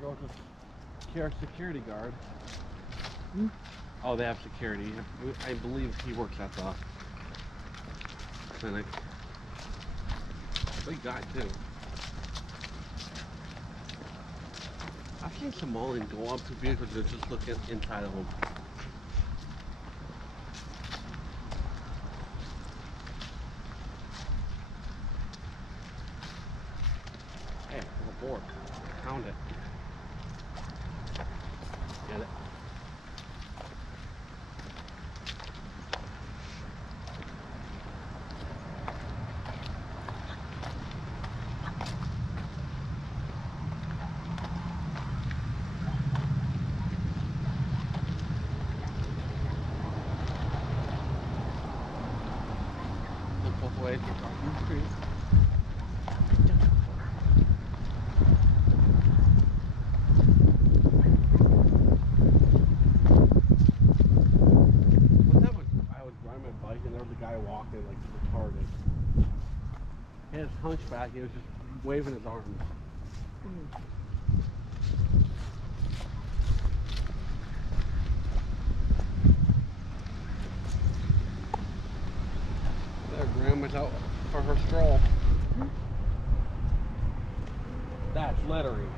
goes a security guard. Hmm? Oh, they have security. I believe he works at the clinic. Big guy too. I've seen Somalians go up to vehicles and just look inside of them. Hey, a board. Found it. Get it? Look both ways. One time I was riding my bike and there was a guy walking like retarded. He had his hunchback, he was just waving his arms. There, Grandma's out for her stroll. That's littering.